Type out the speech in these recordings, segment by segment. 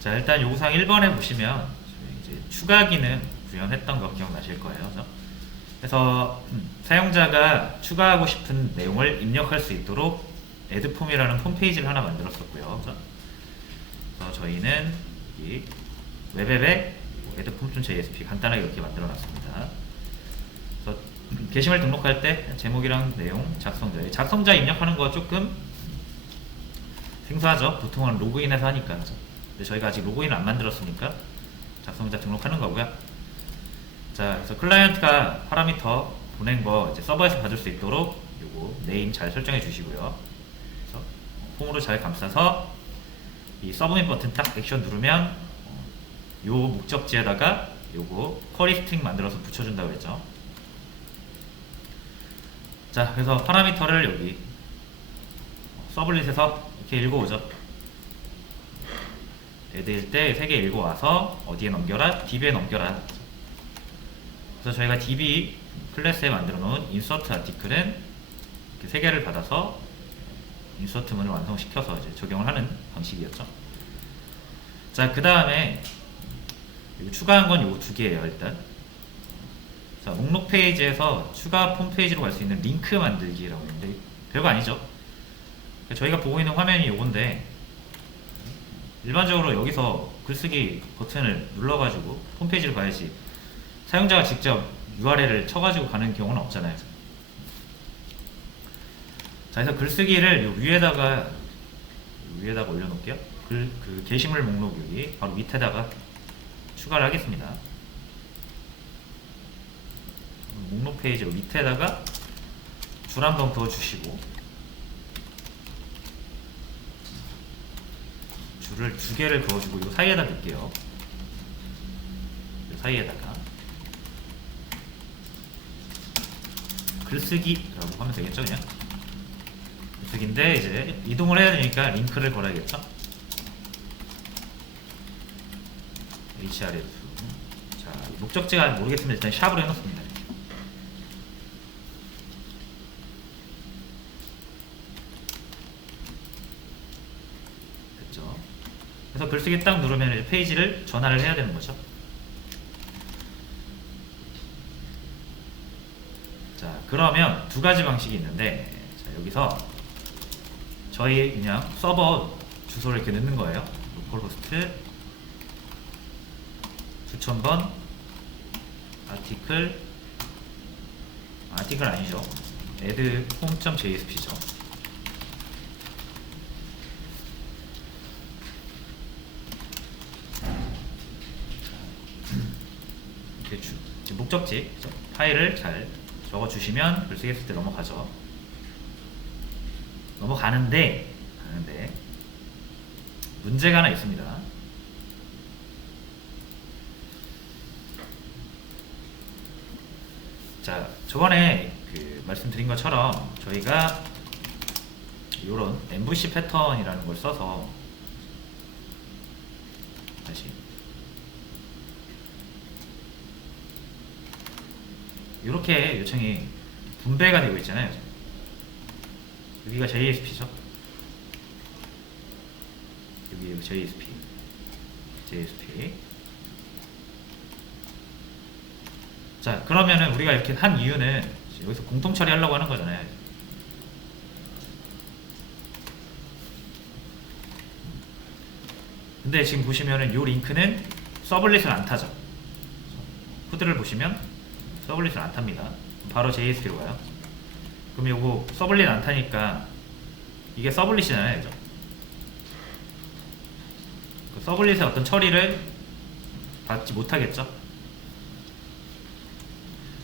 자, 일단 요구사항 1번에 보시면 이제 추가 기능 구현했던 거 기억나실 거예요. 그죠? 그래서 사용자가 추가하고 싶은 내용을 입력할 수 있도록 애드폼이라는 홈페이지를 하나 만들었었고요. 그죠? 그래서 저희는 이 웹앱에 애드폼.jsp 간단하게 이렇게 만들어 놨습니다. 그래서 게시물 등록할 때 제목이랑 내용, 작성자 입력하는 거 조금 생소하죠? 보통은 로그인해서 하니까. 그죠? 근데 저희가 아직 로그인을 안 만들었으니까 작성자 등록하는 거고요. 자, 그래서 클라이언트가 파라미터 보낸 거 이제 서버에서 받을 수 있도록 요거 네임 잘 설정해 주시고요. 그래서 폼으로 잘 감싸서 이 서브밋 버튼 딱 액션 누르면 요 목적지에다가 요거 쿼리 스트링 만들어서 붙여준다고 했죠. 자, 그래서 파라미터를 여기 서블릿에서 이렇게 읽어오죠. 애드일 때 3개 읽어와서 어디에 넘겨라? DB에 넘겨라. 그래서 저희가 DB 클래스에 만들어 놓은 인서트 아티클은 이렇게 3개를 받아서 인서트문을 완성시켜서 이제 적용을 하는 방식이었죠. 자, 그 다음에 추가한 건 요 2개예요. 일단 자, 목록 페이지에서 추가 폼 페이지로 갈 수 있는 링크 만들기라고 있는데 별거 아니죠. 저희가 보고 있는 화면이 요건데 일반적으로 여기서 글쓰기 버튼을 눌러가지고 홈페이지를 가야지 사용자가 직접 URL을 쳐가지고 가는 경우는 없잖아요. 자, 그래서 글쓰기를 요 위에다가 올려놓을게요. 그 게시물 목록 여기 바로 밑에다가 추가를 하겠습니다. 목록 페이지 밑에다가 줄 한번 그어주시고 줄을 2개를 그어주고 이 사이에다 넣을게요. 이 사이에다가 글쓰기라고 하면 되겠죠. 그냥 글쓰기인데 이제 이동을 해야 되니까 링크를 걸어야겠죠. href. 자, 목적지가 모르겠으면 일단 샵으로 해놓습니다. 됐죠. 그래서 글쓰기 딱 누르면 이제 페이지를 전환을 해야 되는 거죠. 자, 그러면 2가지 방식이 있는데, 자, 여기서 저희 그냥 서버 주소를 이렇게 넣는 거예요. 로컬호스트 9000번 아티클 아니죠. add.home.jsp죠. 이렇게 지금 목적지 파일을 잘 적어주시면 글쓰기 했을 때 넘어가죠. 넘어가는데 문제가 하나 있습니다. 자, 저번에 말씀드린 것처럼 저희가 이런 MVC 패턴이라는 걸 써서 다시 이렇게 요청이 분배가 되고 있잖아요. 여기가 JSP죠. 여기 JSP. 자, 그러면은 우리가 이렇게 한 이유는 여기서 공통 처리하려고 하는 거잖아요. 근데 지금 보시면은 요 링크는 서블릿을 안 타죠. 코드를 보시면 서블릿을 안 탑니다. 바로 JSP로 가요. 그럼 요거 서블릿 안 타니까 이게 서블릿이잖아요. 그죠? 그 서블릿의 어떤 처리를 받지 못하겠죠?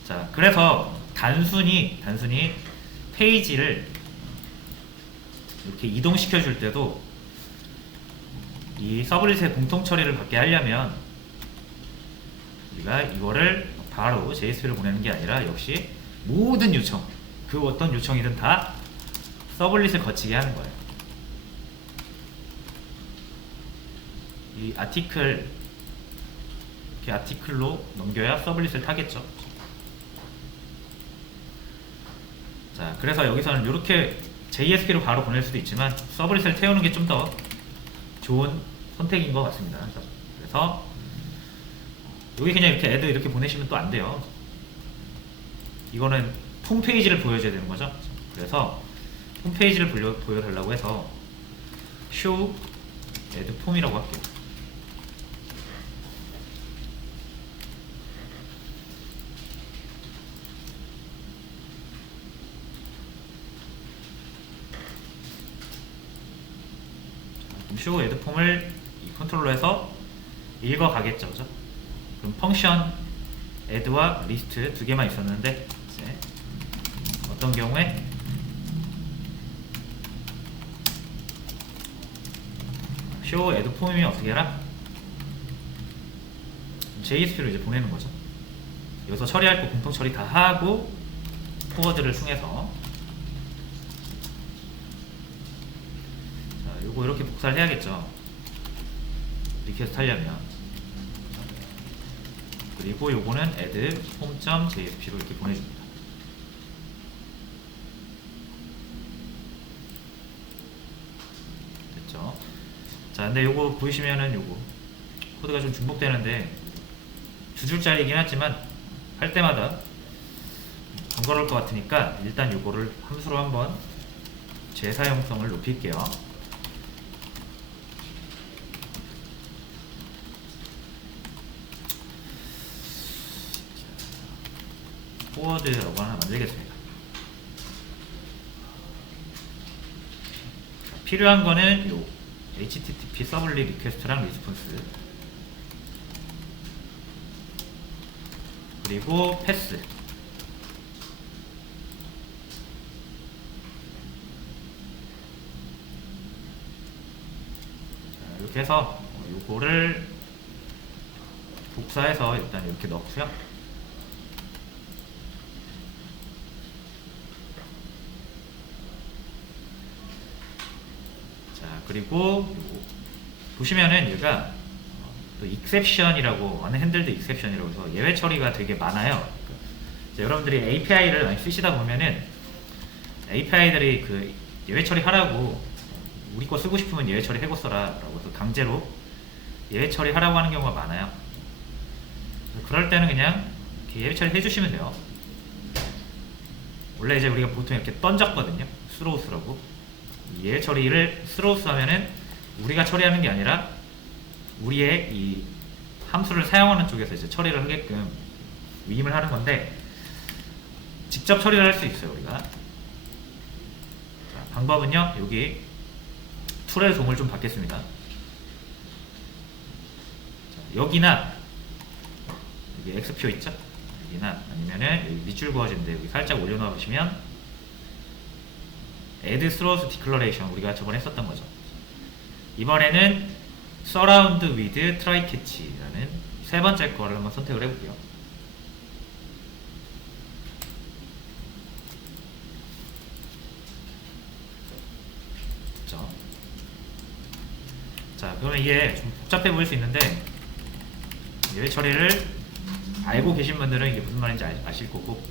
자, 그래서 단순히 페이지를 이렇게 이동시켜 줄 때도 이 서블릿의 공통 처리를 받게 하려면 우리가 이거를 바로 JSP를 보내는 게 아니라 역시 모든 요청, 그 어떤 요청이든 다 서블릿을 거치게 하는 거예요. 이 아티클, 이렇게 아티클로 넘겨야 서블릿을 타겠죠. 자, 그래서 여기서는 이렇게 JSP로 바로 보낼 수도 있지만 서블릿을 태우는 게 좀 더 좋은 선택인 것 같습니다. 그래서 여기 그냥 이렇게 애드 이렇게 보내시면 또 안 돼요. 이거는 홈페이지를 보여줘야 되는 거죠. 그래서 홈페이지를 보여달라고 해서 show add form이라고 할게요. show add form을 이 컨트롤러에서 읽어가겠죠, 그죠? 그럼 펑션 add와 list 두 개만 있었는데 이제 어떤 경우에 show add form이 어떻게 해라? JSP로 이제 보내는 거죠. 여기서 처리할 거 공통 처리 다 하고 포워드를 통해서 자, 요거 이렇게 복사를 해야겠죠. 리퀘스트 하려면. 그리고 요거는 add form.jsp로 이렇게 보내줍니다. 됐죠? 자, 근데 요거 보이시면은 요거 코드가 좀 중복되는데 두 줄짜리이긴 하지만 할 때마다 번거로울 것 같으니까 일단 요거를 함수로 한번 재사용성을 높일게요. 포워드라고 하나 만들겠습니다. 자, 필요한 거는 요 HTTP 서블리 리퀘스트랑 리스폰스 그리고 패스 자, 이렇게 해서 요거를 복사해서 일단 이렇게 넣고요. 자, 그리고 보시면은 얘가 또 exception이라고 unhandled exception이라고 해서 예외 처리가 되게 많아요. 여러분들이 API를 많이 쓰시다 보면은 API들이 그 예외 처리 하라고 우리 거 쓰고 싶으면 예외 처리 해고 써라 라고 해서 강제로 예외 처리 하라고 하는 경우가 많아요. 그럴 때는 그냥 이렇게 예외 처리 해주시면 돼요. 원래 이제 우리가 보통 이렇게 던졌거든요. 스로우스라고. 예외 처리를 스로우스 하면은 우리가 처리하는 게 아니라 우리의 이 함수를 사용하는 쪽에서 이제 처리를 하게끔 위임을 하는 건데 직접 처리를 할 수 있어요, 우리가. 자, 방법은요, 여기 툴의 도움을 좀 받겠습니다. 자, 여기나 여기 X표 있죠? 여기나 아니면은 여기 밑줄 그어진데 여기 살짝 올려놔 보시면 add throws declaration 우리가 저번에 했었던 거죠. 이번에는 surround with try catch라는 세 번째 거를 한번 선택을 해볼게요. 그렇죠? 자, 그러면 이게 좀 복잡해 보일 수 있는데 예외 처리를 알고 계신 분들은 이게 무슨 말인지 아실 거고,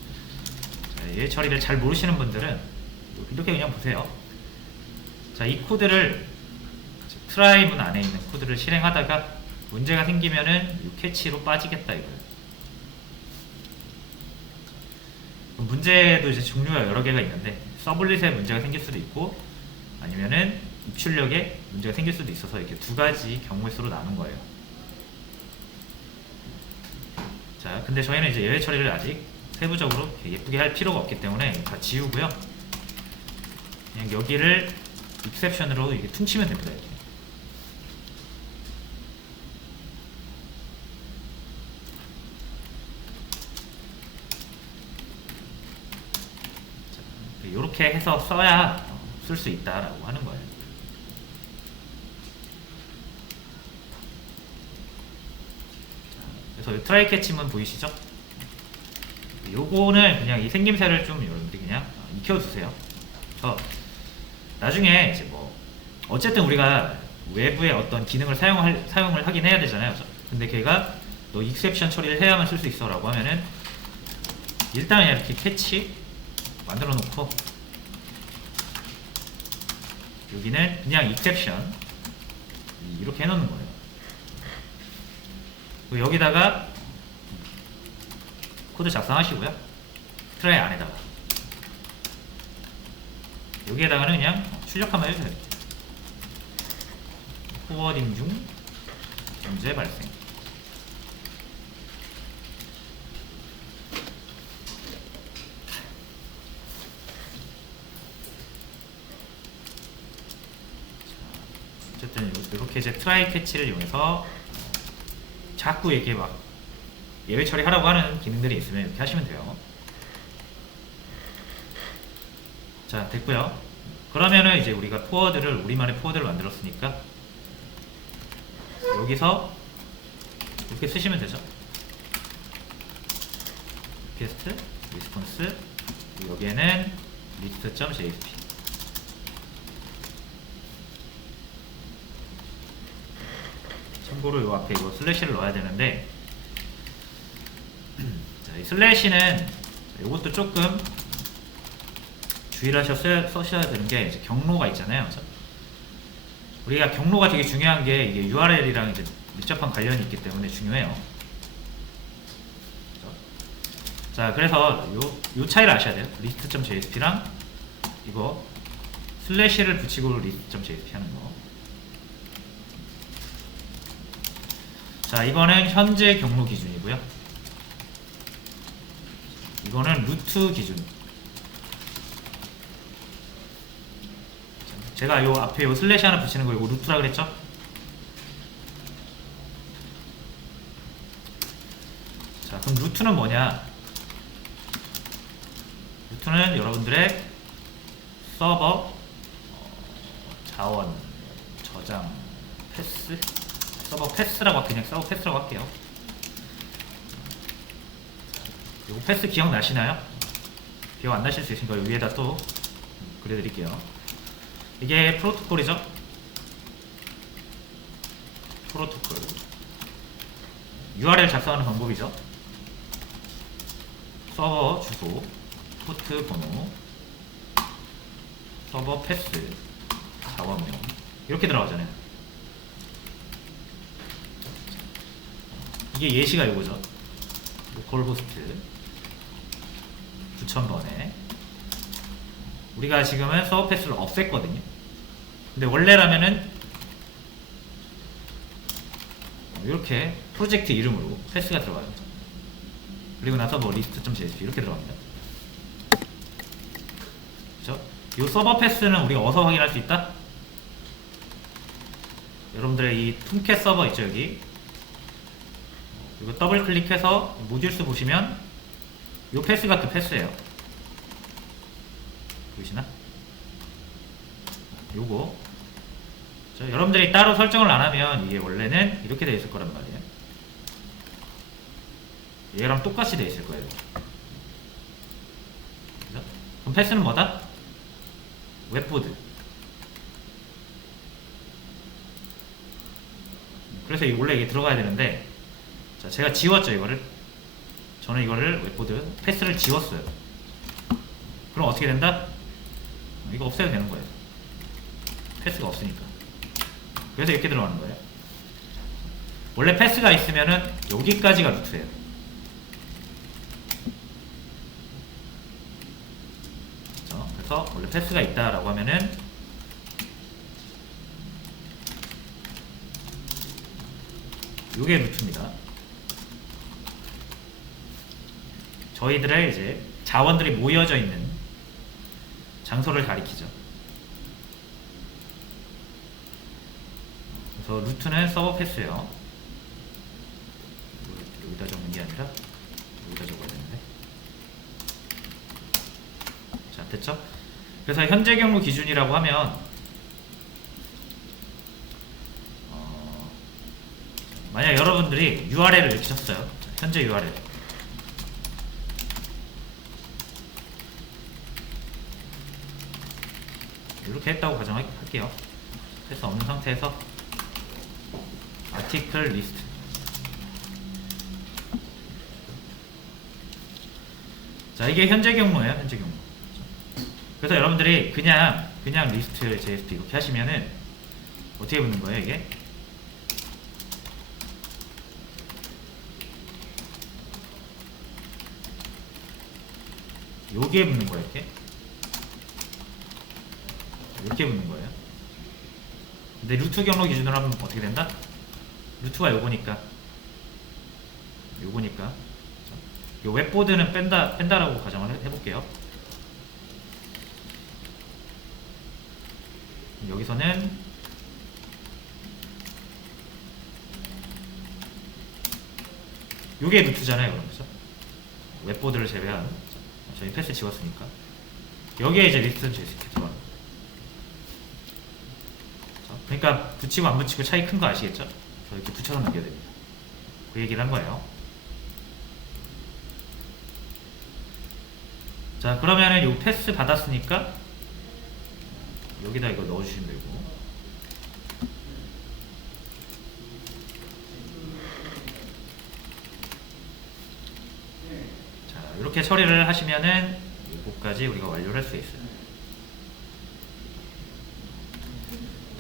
자, 예외 처리를 잘 모르시는 분들은 이렇게 그냥 보세요. 자, 이 코드를 트라이 문 안에 있는 코드를 실행하다가 문제가 생기면은 이 캐치로 빠지겠다 이거예요. 문제도 이제 종류가 여러 개가 있는데 서블릿에 문제가 생길 수도 있고 아니면은 입출력에 문제가 생길 수도 있어서 이렇게 두 가지 경우의 수로 나눈 거예요. 자, 근데 저희는 이제 예외 처리를 아직 세부적으로 예쁘게 할 필요가 없기 때문에 다 지우고요. 그냥 여기를 exception으로 이렇게 퉁치면 됩니다. 이렇게. 이렇게 해서 써야 쓸 수 있다라고 하는 거예요. 그래서 트라이 캐치문 보이시죠? 요거는 그냥 이 생김새를 좀 여러분들이 그냥 익혀주세요. 그래서 나중에 이제 뭐 어쨌든 우리가 외부의 어떤 기능을 사용을 하긴 해야 되잖아요. 근데 걔가 너 익셉션 처리를 해야만 쓸 수 있어 라고 하면은 일단 그냥 이렇게 캐치 만들어 놓고 여기는 그냥 exception 이렇게 해놓는 거예요. 그리고 여기다가 코드 작성하시고요. 트라이 안에다가 여기에다가는 그냥 출력하면 해도 돼요. 포워딩 중 문제 발생. 어쨌든 이렇게 이제 트라이 캐치를 이용해서 자꾸 이렇게 막 예외 처리하라고 하는 기능들이 있으면 이렇게 하시면 돼요. 자, 됐고요. 그러면은 이제 우리가 우리만의 포워드를 만들었으니까 여기서 이렇게 쓰시면 되죠. 리퀘스트, 리스폰스, 여기에는 list.jsp. 참고로 요 앞에 이거 슬래시를 넣어야 되는데, 자, 이 슬래시는 이것도 조금 주의를 써셔야 되는 게 이제 경로가 있잖아요. 그렇죠? 우리가 경로가 되게 중요한 게 이게 URL이랑 이제 밀접한 관련이 있기 때문에 중요해요. 그렇죠? 자, 그래서 요 차이를 아셔야 돼요. list.jsp랑 이거 슬래시를 붙이고 list.jsp 하는 거. 자, 이거는 현재 경로 기준이고요. 이거는 루트 기준. 제가 요 앞에 요 슬래시 하나 붙이는 거 이거 루트라 그랬죠? 자, 그럼 루트는 뭐냐? 루트는 여러분들의 서버 자원 저장 패스, 서버 패스라고 그냥 서버 패스라고 할게요. 요 패스 기억나시나요? 기억 안 나실 수 있으니까 위에다 또 그려드릴게요. 이게 프로토콜이죠. 프로토콜 URL 작성하는 방법이죠. 서버 주소, 포트 번호, 서버 패스, 자원명 이렇게 들어가잖아요. 이게 예시가 요거죠. 로컬 호스트 9000번에 우리가 지금은 서버 패스를 없앴거든요. 근데 원래라면은 이렇게 프로젝트 이름으로 패스가 들어가요. 그리고 나서 뭐 list.jsp 이렇게 들어갑니다. 그렇죠? 이 서버 패스는 우리가 어디서 확인할 수 있다? 여러분들의 이 톰캣 서버 있죠, 여기. 이거 더블 클릭해서 모듈스 보시면 이 패스가 그 패스예요. 보이시나? 요거 여러분들이 따로 설정을 안 하면 이게 원래는 이렇게 되어 있을 거란 말이에요. 얘랑 똑같이 되어 있을 거예요. 그죠? 그럼 패스는 뭐다? 웹보드. 그래서 원래 이게 들어가야 되는데, 자, 제가 지웠죠, 이거를. 저는 이거를 웹보드 패스를 지웠어요. 그럼 어떻게 된다? 이거 없애도 되는 거예요. 패스가 없으니까. 그래서 이렇게 들어가는 거예요. 원래 패스가 있으면은 여기까지가 루트예요. 그렇죠? 그래서 원래 패스가 있다라고 하면은 요게 루트입니다. 저희들의 이제 자원들이 모여져 있는 장소를 가리키죠. 그래서 루트는 서버 패스예요. 여기다 적는 게 아니라 여기다 적어야 되는데. 자, 됐죠? 그래서 현재 경로 기준이라고 하면 만약 여러분들이 URL을 이렇게 쳤어요. 자, 현재 URL 이렇게 했다고 가정할게요. 패스 없는 상태에서 article list. 자, 이게 현재 경로예요. 현재 경로. 그래서 여러분들이 그냥 list.jsp 이렇게 하시면은 어떻게 붙는 거예요? 이게 여기에 붙는 거예요. 이렇게 붙는 거예요. 근데 루트 경로 기준으로 하면 어떻게 된다? 루트가 요거니까 요 웹보드는 뺀다라고 가정을 해볼게요. 여기서는 요게 루트잖아요. 그럼 그죠? 웹보드를 제외한 저희 패스 지웠으니까 여기에 이제 리스트 JSP 들어가는 거예요. 그러니까 붙이고 안 붙이고 차이 큰 거 아시겠죠? 저 이렇게 붙여서 넘겨야 됩니다. 그 얘기를 한 거예요. 자, 그러면은 요 패스 받았으니까 여기다 이거 넣어주시면 되고, 자, 이렇게 처리를 하시면은 이거까지 우리가 완료를 할 수 있어요.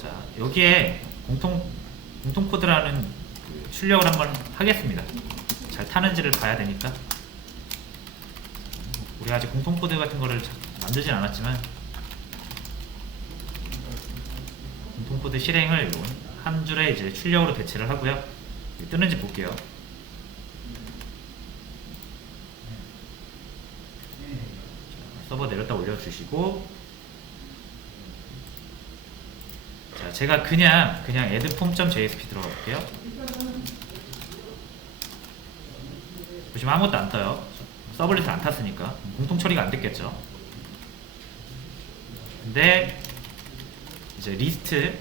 자, 여기에 공통 코드라는 그 출력을 한번 하겠습니다. 잘 타는지를 봐야 되니까. 우리가 아직 공통 코드 같은 거를 만들진 않았지만 공통 코드 실행을 한 줄에 이제 출력으로 대체를 하고요. 뜨는지 볼게요. 자, 서버 내렸다 올려주시고, 자, 제가 그냥 addform.jsp 들어가 볼게요. 보시면 아무것도 안 떠요. 서블릿을 안 탔으니까 공통 처리가 안 됐겠죠. 근데 이제 리스트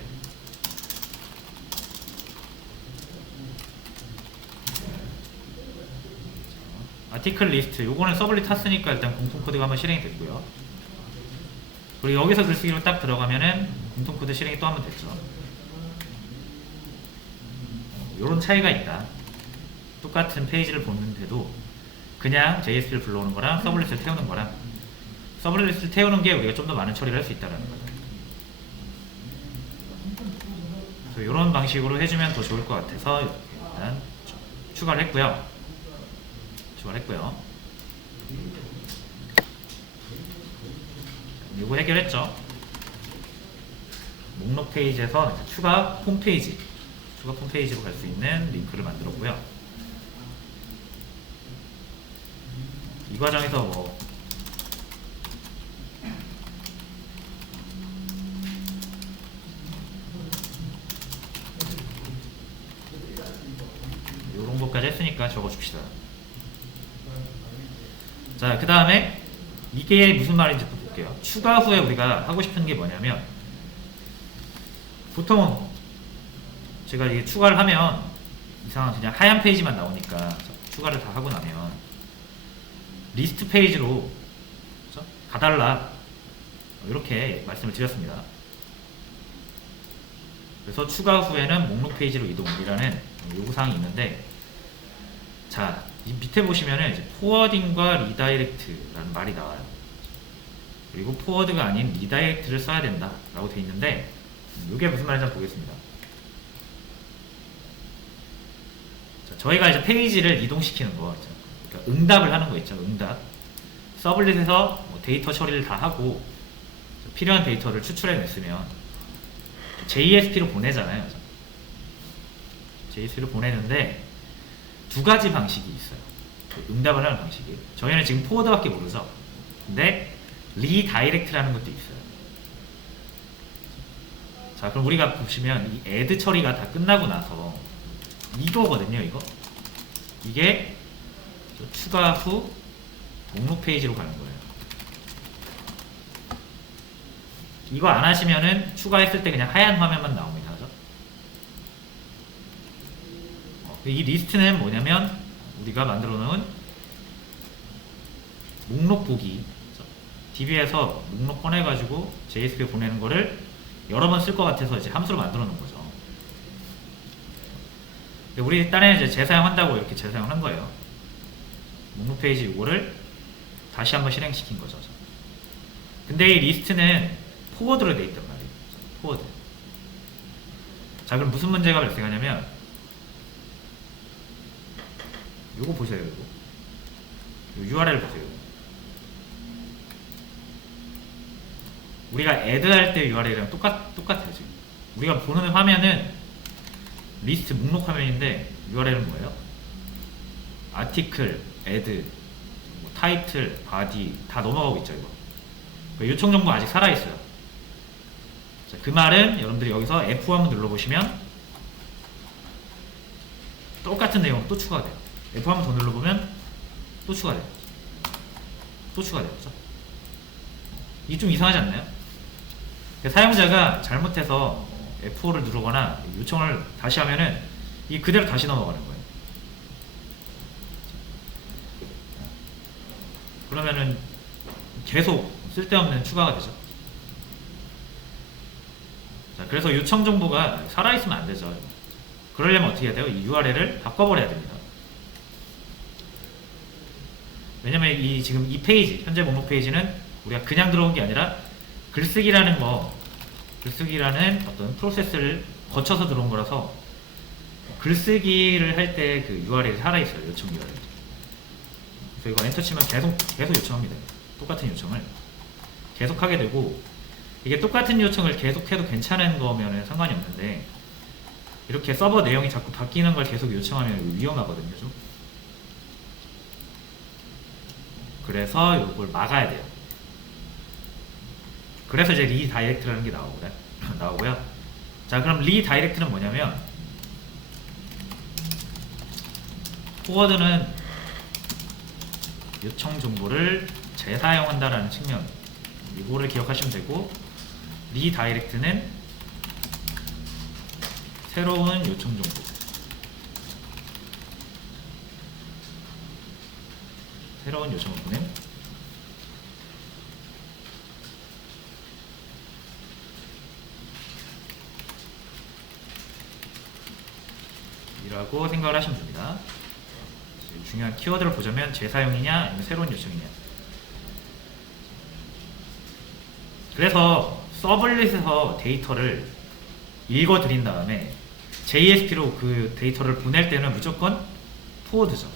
아티클 리스트 요거는 서블릿 탔으니까 일단 공통 코드가 한번 실행이 됐고요. 그리고 여기서 글쓰기로 딱 들어가면은 공통 코드 실행이 또 한번 됐죠. 요런 차이가 있다. 똑같은 페이지를 보는데도 그냥 JSP를 불러오는 거랑 서블릿을 태우는 거랑, 서블릿을 태우는 게 우리가 좀 더 많은 처리를 할 수 있다는 거죠. 그래서 이런 방식으로 해주면 더 좋을 것 같아서 일단 추가를 했고요. 이거 해결했죠. 목록 페이지에서 추가 홈페이지로 갈 수 있는 링크를 만들었고요. 이 과정에서 뭐 요런 것까지 했으니까 적어줍시다. 자, 그 다음에 이게 무슨 말인지 또 볼게요. 추가 후에 우리가 하고 싶은 게 뭐냐면, 보통 제가 이게 추가를 하면 이상한 그냥 하얀 페이지만 나오니까 추가를 다 하고 나면 리스트 페이지로 가달라 이렇게 말씀을 드렸습니다. 그래서 추가 후에는 목록 페이지로 이동이라는 요구사항이 있는데, 자, 이 밑에 보시면은 이제 포워딩과 리다이렉트라는 말이 나와요. 그리고 포워드가 아닌 리다이렉트를 써야 된다 라고 되어 있는데, 이게 무슨 말인지 한번 보겠습니다. 자, 저희가 이제 페이지를 이동시키는 거, 그러니까 응답을 하는 거 있죠. 응답. 서블릿에서 뭐 데이터 처리를 다 하고 필요한 데이터를 추출해냈으면 JSP로 보내잖아요. JSP로 보내는데 두 가지 방식이 있어요. 응답을 하는 방식이. 저희는 지금 포워드밖에 모르죠. 근데 리다이렉트라는 것도 있어요. 자, 그럼 우리가 보시면 이 add 처리가 다 끝나고 나서 이거거든요. 이게 추가 후 목록 페이지로 가는 거예요. 이거 안 하시면은 추가했을 때 그냥 하얀 화면만 나옵니다. 그죠? 이 리스트는 뭐냐면 우리가 만들어 놓은 목록 보기, DB에서 목록 꺼내가지고 JSP에 보내는 거를 여러 번 쓸 것 같아서 이제 함수로 만들어 놓은 거죠. 우리 딴에 이제 재사용한다고 이렇게 재사용한 거예요. 목록 페이지 이거를 다시 한번 실행시킨 거죠. 근데 이 리스트는 포워드로 되어 있단 말이에요. 포워드. 자, 그럼 무슨 문제가 발생하냐면, 요거 보세요. 요거 URL 보세요. 우리가 add 할 때 URL이랑 똑같아요 지금. 우리가 보는 화면은 리스트 목록 화면인데 URL은 뭐예요? 아티클, add, 뭐 타이틀, 바디 다 넘어가고 있죠 이거. 그러니까 요청 정보 아직 살아있어요. 자, 그 말은 여러분들이 여기서 F 한번 눌러보시면 똑같은 내용 또 추가돼요. F 한번 더 눌러보면 또 추가돼요. 또 추가돼요. 그렇죠? 이게 좀 이상하지 않나요? 그러니까 사용자가 잘못해서 F5를 누르거나 요청을 다시 하면은 이 그대로 다시 넘어가는 거예요. 그러면은 계속 쓸데없는 추가가 되죠. 자, 그래서 요청 정보가 살아있으면 안 되죠. 그러려면 어떻게 해야 돼요? 이 URL을 바꿔버려야 됩니다. 왜냐면 지금 이 페이지, 현재 목록 페이지는 우리가 그냥 들어온 게 아니라 글쓰기라는 어떤 프로세스를 거쳐서 들어온 거라서 글쓰기를 할 때 그 URL이 살아있어요. 요청 URL. 그래서 이거 엔터 치면 계속 요청합니다. 똑같은 요청을 계속 하게 되고, 이게 똑같은 요청을 계속해도 괜찮은 거면 상관이 없는데 이렇게 서버 내용이 자꾸 바뀌는 걸 계속 요청하면 위험하거든요 좀. 그래서 이걸 막아야 돼요. 그래서 이제 리다이렉트라는 게 나오고요. 자, 그럼 리다이렉트는 뭐냐면, 포워드는 요청 정보를 재사용한다라는 측면, 이거를 기억하시면 되고, 리다이렉트는 새로운 요청 정보, 새로운 요청을 보냄. 이라고 생각을 하시면 됩니다. 중요한 키워드를 보자면 재사용이냐 아니면 새로운 요청이냐. 그래서 서블릿에서 데이터를 읽어드린 다음에 JSP로 그 데이터를 보낼 때는 무조건 포워드죠.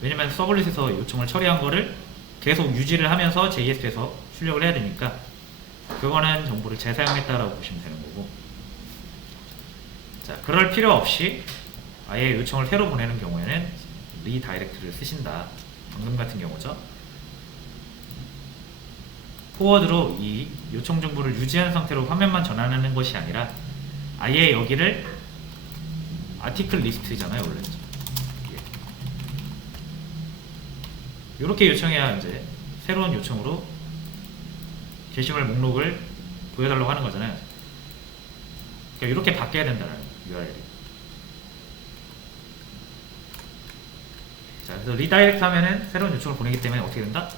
왜냐면 서블릿에서 요청을 처리한 거를 계속 유지를 하면서 JSP에서 출력을 해야 되니까 그거는 정보를 재사용했다라고 보시면 되는 거고. 자, 그럴 필요 없이 아예 요청을 새로 보내는 경우에는 리다이렉트를 쓰신다. 방금 같은 경우죠. 포워드로 이 요청 정보를 유지한 상태로 화면만 전환하는 것이 아니라 아예 여기를 아티클 리스트잖아요 원래. 이렇게 요청해야 이제 새로운 요청으로 게시물 목록을 보여달라고 하는 거잖아요. 그러니까 이렇게 바뀌어야 된다는 URL이. 자, 그래서 리다이렉트 하면은 새로운 요청을 보내기 때문에 어떻게 된다?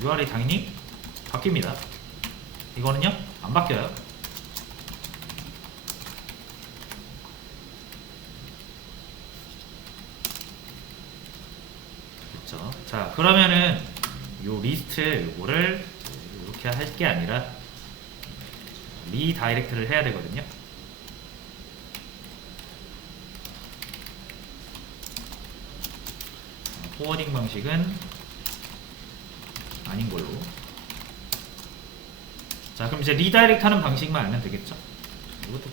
URL이 당연히 바뀝니다. 이거는요 안 바뀌어요. 그렇죠. 자, 그러면은 요 리스트 요거를 이렇게 할 게 아니라 리다이렉트를 해야 되거든요. 포워딩 방식은 아닌 걸로. 자, 그럼 이제 리다이렉트 하는 방식만 알면 되겠죠. 이것도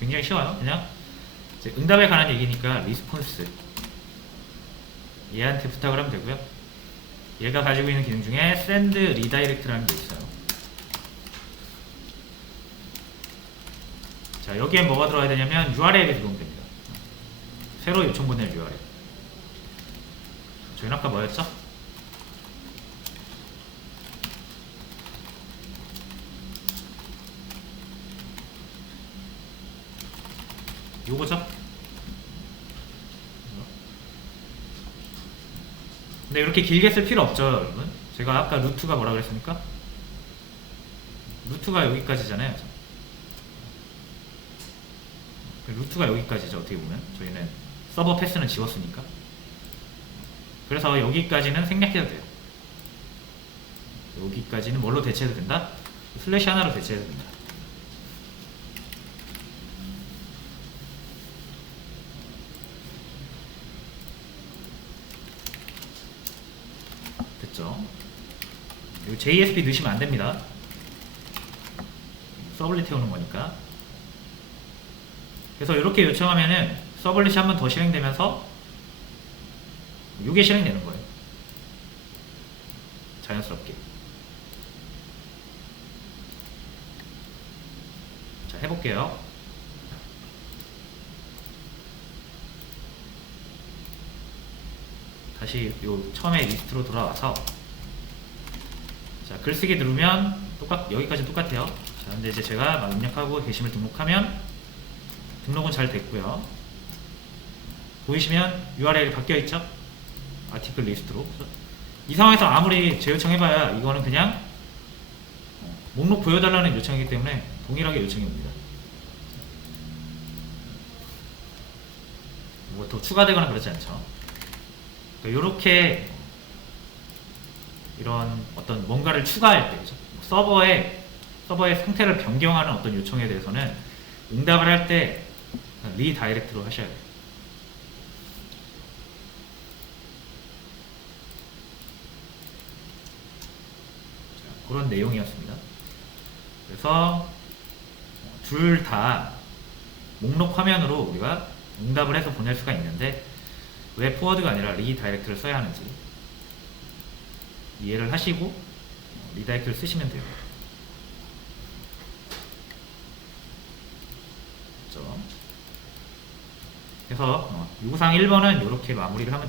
굉장히 쉬워요. 그냥 이제 응답에 관한 얘기니까 리스폰스 얘한테 부탁을 하면 되고요. 얘가 가지고 있는 기능 중에 send redirect라는 게 있어요. 자, 여기에 뭐가 들어가야 되냐면 URL이 들어오면 됩니다. 새로 요청 보낼 URL. 저희는 아까 뭐였죠? 요거죠? 근데 이렇게 길게 쓸 필요 없죠 여러분. 제가 아까 루트가 뭐라 그랬습니까? 루트가 여기까지잖아요. 루트가 여기까지죠. 어떻게 보면 저희는 서버 패스는 지웠으니까. 그래서 여기까지는 생략해도 돼요. 여기까지는 뭘로 대체해도 된다? 슬래시 하나로 대체해도 된다. 됐죠? 이거 JSP 넣으시면 안 됩니다. 서블릿 태우는 거니까. 그래서 이렇게 요청하면은 서블릿이 한 번 더 실행되면서 이게 실행되는 거예요. 자연스럽게. 자, 해볼게요. 다시 요 처음에 리스트로 돌아와서 자, 글쓰기 누르면 여기까지 똑같아요. 자, 근데 이제 제가 막 입력하고 게시물 등록하면 등록은 잘 됐고요. 보이시면 URL이 바뀌어 있죠? 아티클 리스트로. 이 상황에서 아무리 재요청 해봐야 이거는 그냥 목록 보여달라는 요청이기 때문에 동일하게 요청이 옵니다. 뭐 더 추가되거나 그러지 않죠. 이렇게 이런 어떤 뭔가를 추가할 때, 그죠? 서버의 상태를 변경하는 어떤 요청에 대해서는 응답을 할 때 리다이렉트로 하셔야 돼요. 자, 그런 내용이었습니다. 그래서 둘 다 목록 화면으로 우리가 응답을 해서 보낼 수가 있는데 왜 포워드가 아니라 리다이렉트를 써야 하는지 이해를 하시고 리다이렉트를 쓰시면 돼요. 그래서 요구사항 1번은 이렇게 마무리를 하면 될